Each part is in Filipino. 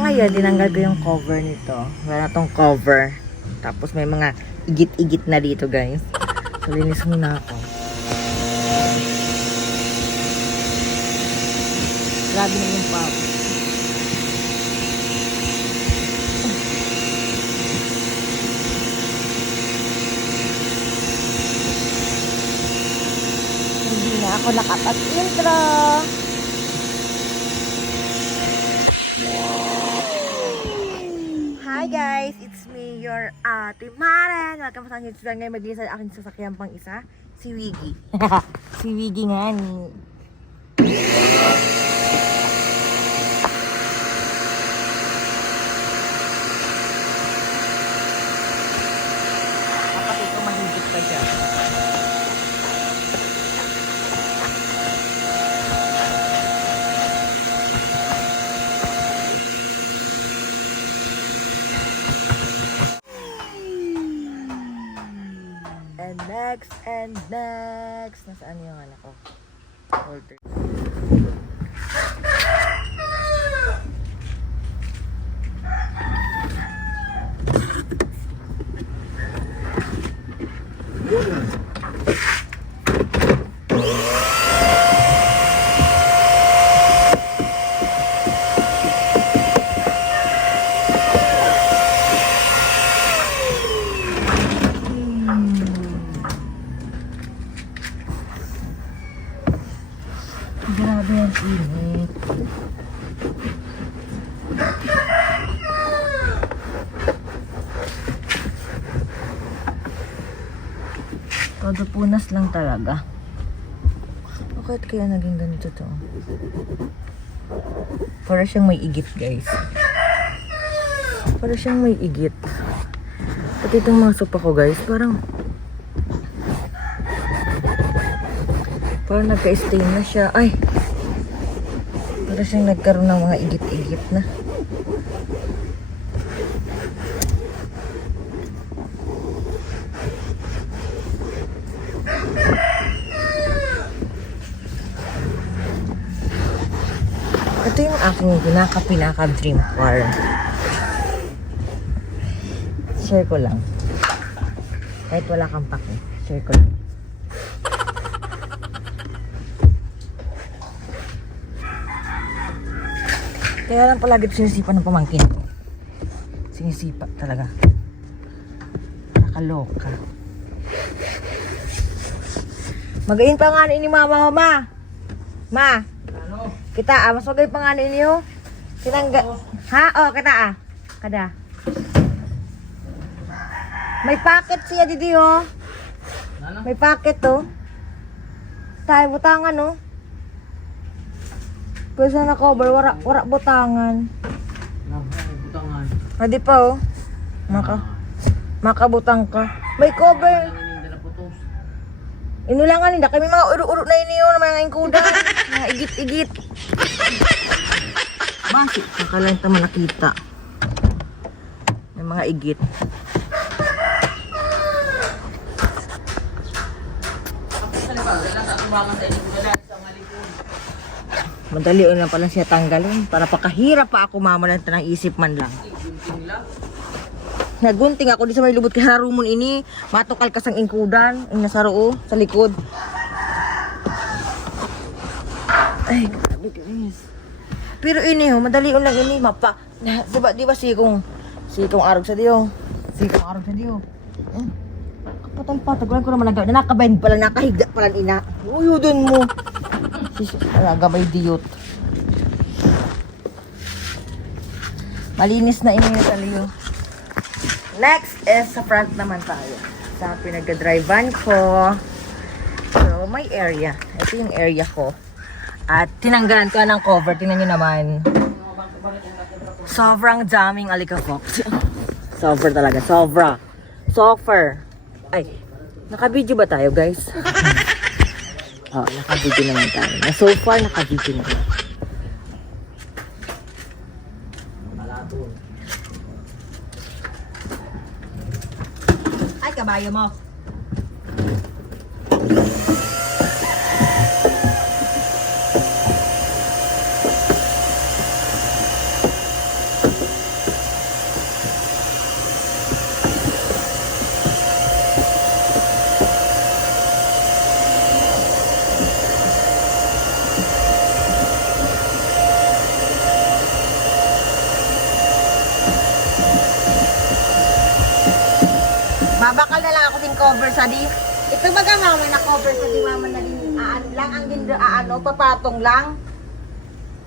ngayon, dinanggal ko yung cover nito. Wala tong cover. Tapos may mga igit-igit na dito, guys. So, linis muna ako. Grabe na yung pop. Hindi na ako nakapag-intro. Hi guys, it's me, your Ate Maren. Welcome sa YouTube channel. Ngayon maglinis sa aking sasakyan pang isa, si Wiggy. Si Wiggy nga ni. Kapatid ko mahigit pa dyan. And next. Nasaan yung anak ko? Order. Grabe ang init. Todo punas lang talaga. Bakit kaya naging ganito to? Para siyang may igit, guys. Para siyang may igit. Pati itong mga sopa ko, guys, parang nagka-stain na siya. Ay! Para siyang nagkaroon ng mga igit-igit na. Ito yung aking pinaka dream car. Share ko lang. Kahit wala kang pake. Share ko lang. Kaya lang palagi ito sinisipa ng pamangkin ko. Sinisipa talaga. Nakaloka. Magayin pa nga ni mama. Ma. Ano? Kita mas magayin pa nga ni niyo. Tinangga. Ha? Oh, kita Kada. May packet siya didi oh. May packet oh. Tayo butangan oh. Kasi na cover, wara butangan. Butangan. Pwede pa oh. Makabutang ka. May cover. Inulangan nila. Kami mga uro-uro na iniyo na mga ingkuda. Mga igit-igit. Bakit? Kakalang naman nakita. May mga igit. Madali lang pala siya tanggalin para pakahirap pa ako mamalanta ng isip man lang. Nagunting ako di sa may lubot kay harumon ini, matukal kasang ingkudan, ang nasa roo sa likod. Ay, grabe guys. Pero ini madali lang ini mapa. Di ba sikong arog sa diyo. Sikong arog sa diyo. Kapatag-patag ko naman nakabayin pala, nakahigda pala ina. Uyudon mo. Gabay diyot. Malinis na ini na taliyo. Next is sa front naman tayo. Sa pinag-drive van ko. So, may area. Ito yung area ko. At tinanggalan ko ng cover. Tingnan nyo naman. Sobrang daming alikabok. Sobra talaga. Sobra. Ay, naka-video ba tayo, guys? Oo, naka-video naman tayo. So far, naka-video naman. Ay, kabayo mo. Bakal na lang ako din cover sa di. Ito baga mama na cover sa di mama na din lang ang din papatong lang.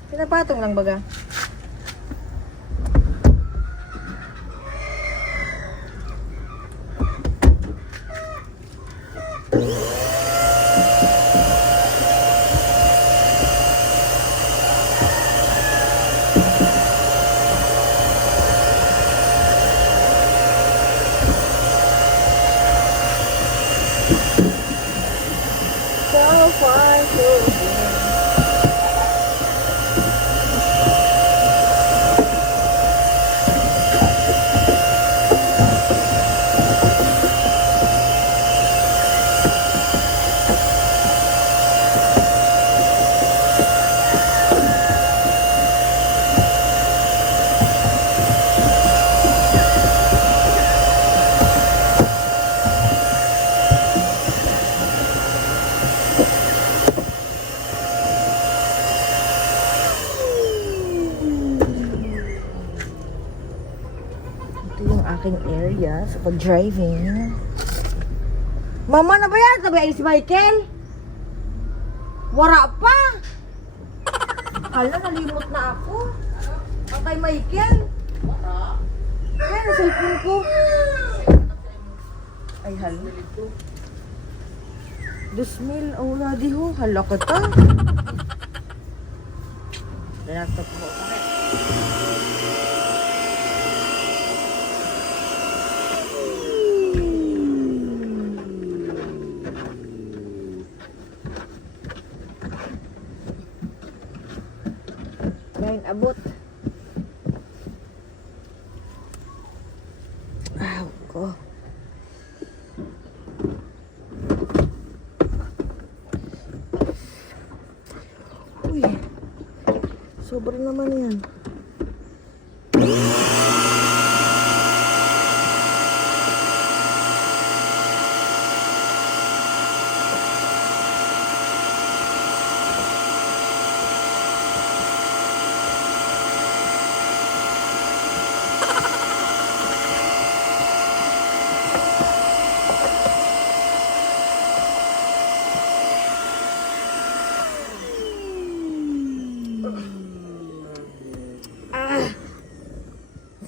Pinapatong lang baga. So far, so good. Ito yung aking area sa pag-driving. Mama, na ba yan? Sabi si Michael? Wara pa! Hala, nalimot na ako. Ang kay Michael. Yan, ang cellphone ko. Ay, hala. 2,000. Oh, wala di ho. Hala ka ta. Laptop ko. Ngayon, abot. Ah, ko. Uy. Sobra naman yan.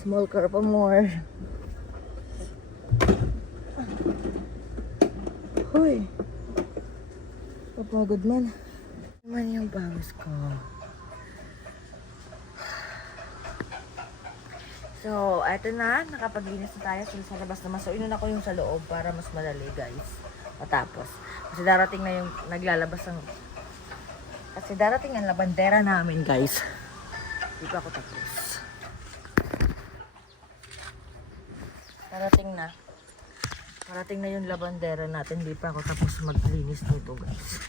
Small car pa more. Hoy. Papagod man. Naman yung pawis ko. So, eto na. Nakapaglinis na tayo. So, sa labas naman. So, inuna ko yung sa loob para mas madali, guys. Matapos. Kasi darating na yung naglalabas ng... Kasi darating ang labandera namin, guys. Di pa ako tapos. Parating na yung labandera natin. Hindi pa ako tapos maglinis nito, guys.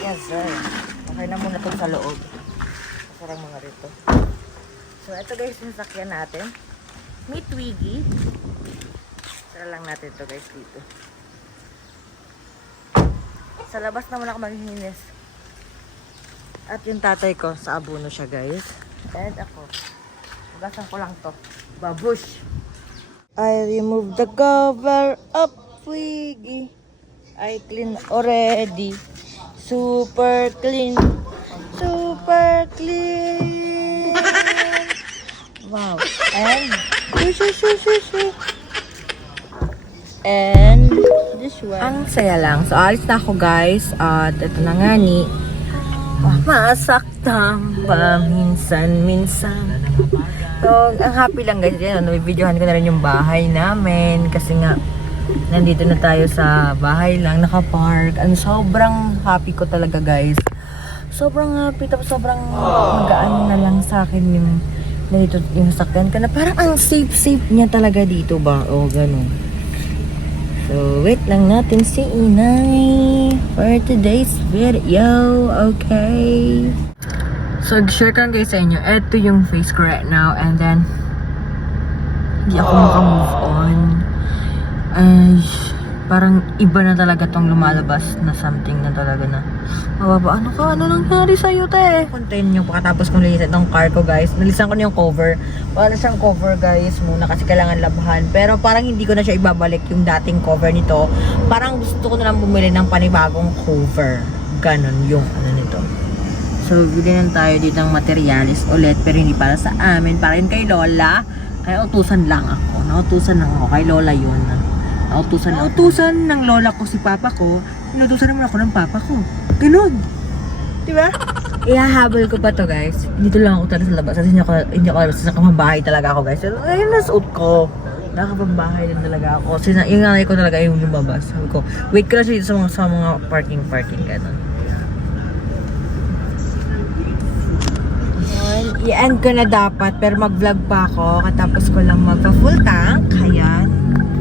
Yes, sir. Okay na muna itong sa loob. Sarang mga rito. So, ito guys yung sasakyan natin. May Twiggy. Tara lang natin ito guys dito. Sa labas naman ako maghihinis. At yung tatay ko, sa abono siya guys. And ako. Ugasan ko lang to. Babush! I remove the cover of Twiggy. I clean already. Super clean. Super clean. Wow. And and this one. Ang saya lang. So alis na ako guys. At ito na nga ni masaktan pa minsan. So ang happy lang guys. Yan, videohan ko na rin yung bahay namin. Kasi nga nandito na tayo sa bahay lang. Nakapark. And sobrang happy ko talaga guys. Sobrang happy. Tapos sobrang magaan na lang sa akin yung dito yung sakyan ka na parang ang safe niya talaga dito ba o ganun. So wait lang natin si Inay for today's video. Okay, So, share ko lang guys sa inyo. Ito yung face ko right now. And then, hindi ako makamove on. Ay, parang iba na talaga tong lumalabas na something na talaga na mababa. Ano ka? Ano nangyari sa'yo, te? Continue. Pagkatapos kong lilisan ng car ko, guys. Nalisan ko na yung cover. Wala na siyang cover, guys. Muna kasi kailangan labhan. Pero parang hindi ko na siya ibabalik yung dating cover nito. Parang gusto ko na lang bumili ng panibagong cover. Ganon yung ano nito. So, bilhin tayo dito ng materialis ulit. Pero hindi para sa amin. Para yun kay Lola. Kaya utusan lang ako. Nautusan lang ako. Kay Lola yun. Nautusan ng lola ko si papa ko, inutusan naman ako ng papa ko. Ganun. Diba? Ihahabol ko pa to, guys. Dito lang ako talaga sa labas. Kasi hindi ako sa kamambahay talaga ako, guys. Ayun, nasuot ko. Nakapambahay din talaga ako. Yung nanay ko talaga yung lumabas. Sabi ko, wait ko lang siya dito sa mga parking, ganun. I-end ko na dapat, pero mag-vlog pa ako. Katapos ko lang magpa-full tank. Ayan.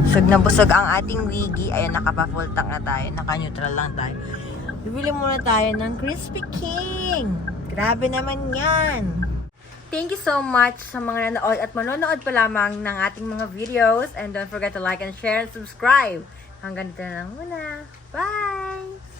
Busog na busog ang ating wiggy. Ayan, nakapa-full tank na tayo. Naka-neutral lang tayo. Bibili muna tayo ng Crispy King. Grabe naman yan. Thank you so much sa mga nanood at manonood pa lamang ng ating mga videos. And don't forget to like and share and subscribe. Hanggang dito na lang muna. Bye!